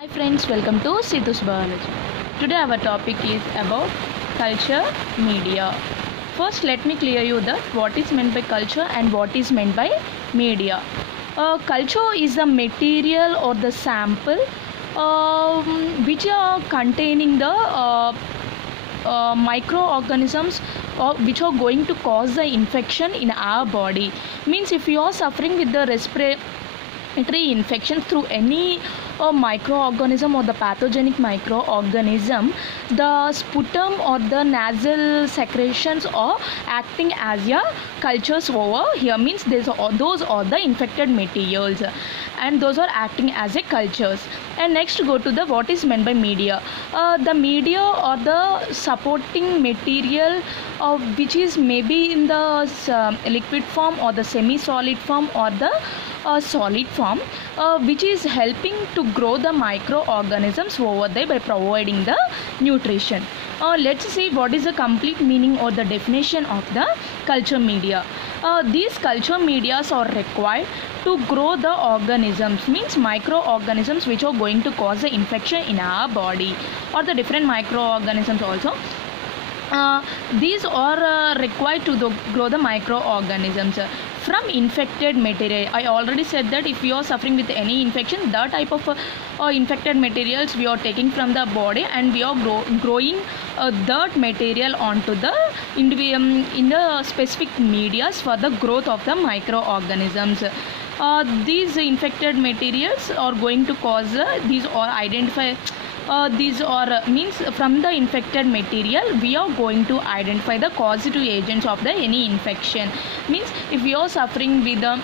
Hi friends, welcome to Situ's Biology. Today our topic is about culture media. First let me clear you that what is meant by culture and what is meant by media. Culture is the material or the sample which are containing the microorganisms which are going to cause the infection in our body. Means if you are suffering with the respiratory infection through any microorganism or the pathogenic microorganism, the sputum or the nasal secretions are acting as a cultures over here. Means those are the infected materials and those are acting as a cultures. And next go to the what is meant by media. The media or the supporting material which is maybe in the liquid form or the semi-solid form or the solid form which is helping to grow the microorganisms over there by providing the nutrition. Let's see what is the complete meaning or the definition of the culture media. These culture medias are required to grow the organisms, means microorganisms which are going to cause the infection in our body or the different microorganisms also. These are required to grow the microorganisms from infected material. I already said that if you are suffering with any infection, the type of infected materials we are taking from the body and we are growing that material onto the in the specific medias for the growth of the microorganisms. These infected materials are going to cause these or identify these are means from the infected material we are going to identify the causative agents of the any infection. Means if you are suffering with the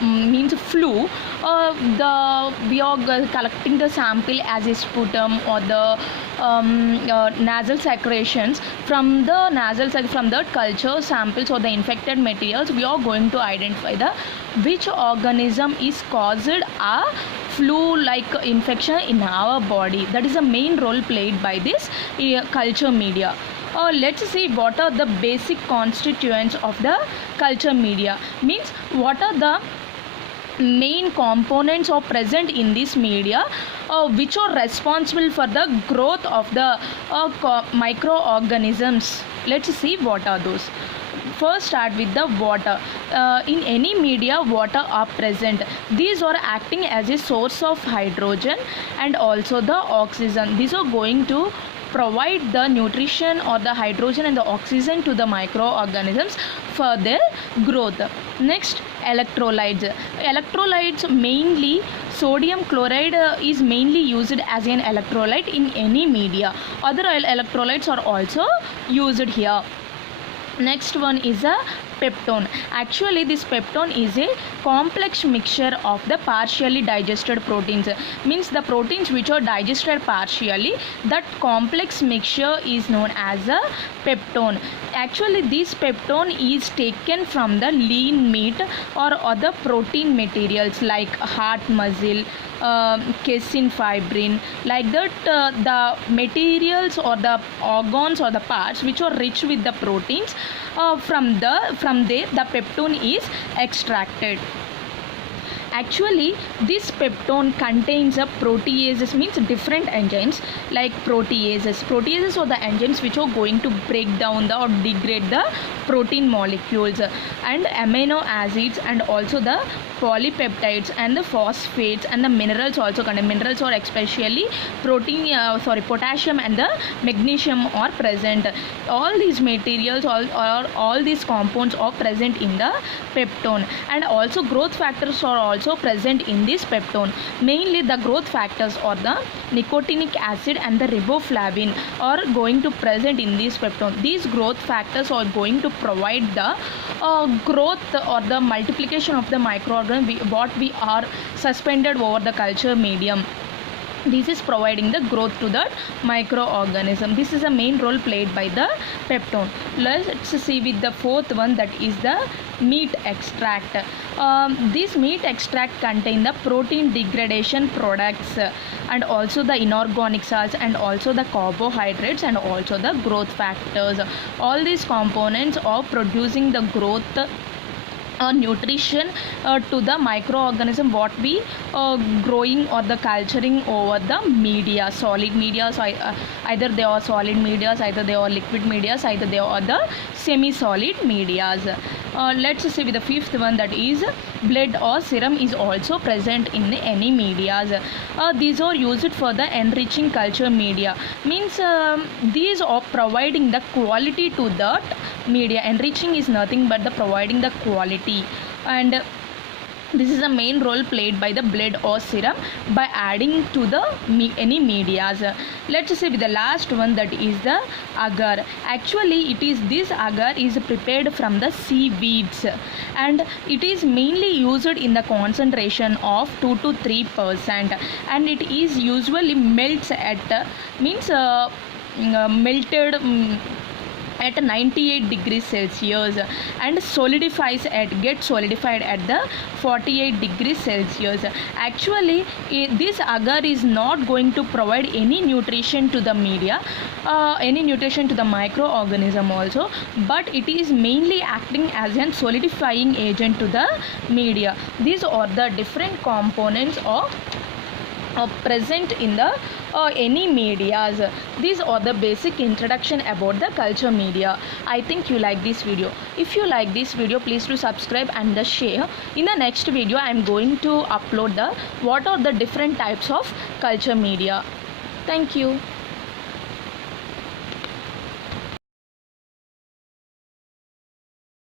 means flu, we are collecting the sample as a sputum or the nasal secretions from that culture samples or the infected materials. We are going to identify the which organism is caused a flu-like infection in our body. That is the main role played by this culture media. Let's see what are the basic constituents of the culture media. Means what are the main components are present in this media which are responsible for the growth of the microorganisms. Let's see what are those. First start with the water. In any media water are present. These are acting as a source of hydrogen and also the oxygen. These are going to provide the nutrition or the hydrogen and the oxygen to the microorganisms for their growth. Next, electrolytes. Electrolytes mainly sodium chloride is mainly used as an electrolyte in any media. Other electrolytes are also used here. Next one is a peptone. Actually this peptone is a complex mixture of the partially digested proteins. Means the proteins which are digested partially, that complex mixture is known as a peptone. Actually this peptone is taken from the lean meat or other protein materials like heart muscle, casein fibrin, like that the materials or the organs or the parts which are rich with the proteins, from there the peptone is extracted. Actually this peptone contains a proteases, means different enzymes like proteases. Proteases are the enzymes which are going to break down or degrade the protein molecules, and amino acids and also the polypeptides and the phosphates and the minerals also contain. Minerals are especially potassium and the magnesium are present. All these materials all these compounds are present in the peptone, and also growth factors are also present in this peptone. Mainly the growth factors are the nicotinic acid and the riboflavin are going to present in this peptone. These growth factors are going to provide the growth or the multiplication of the microorganism what we are suspended over the culture medium. This is providing the growth to the microorganism. This is a main role played by the peptone. Let's see with the fourth one, that is the meat extract. This meat extract contain the protein degradation products and also the inorganic salts and also the carbohydrates and also the growth factors. All these components are producing the growth nutrition to the microorganism what we growing or the culturing over the media, solid media. So either they are solid medias, either they are liquid medias, either they are the semi solid medias. Let's see with the fifth one, that is blood or serum is also present in any medias. These are used for the enriching culture media, means these are providing the quality to that media. Enriching is nothing but the providing the quality, and this is the main role played by the blood or serum by adding to the any medias. Let's say with the last one, that is the agar. Actually it is this agar is prepared from the seaweeds, and it is mainly used in the concentration of 2 to 3%, and it is usually melts at means melted at 98 degrees Celsius and solidifies at get solidified at the 48 degrees Celsius. Actually this agar is not going to provide any nutrition to the media, any nutrition to the microorganism also, but it is mainly acting as a solidifying agent to the media. These are the different components of present in the any medias. These are the basic introduction about the culture media. I think you like this video. If you like this video, please do subscribe and the share. In the next video I am going to upload the what are the different types of culture media. Thank you.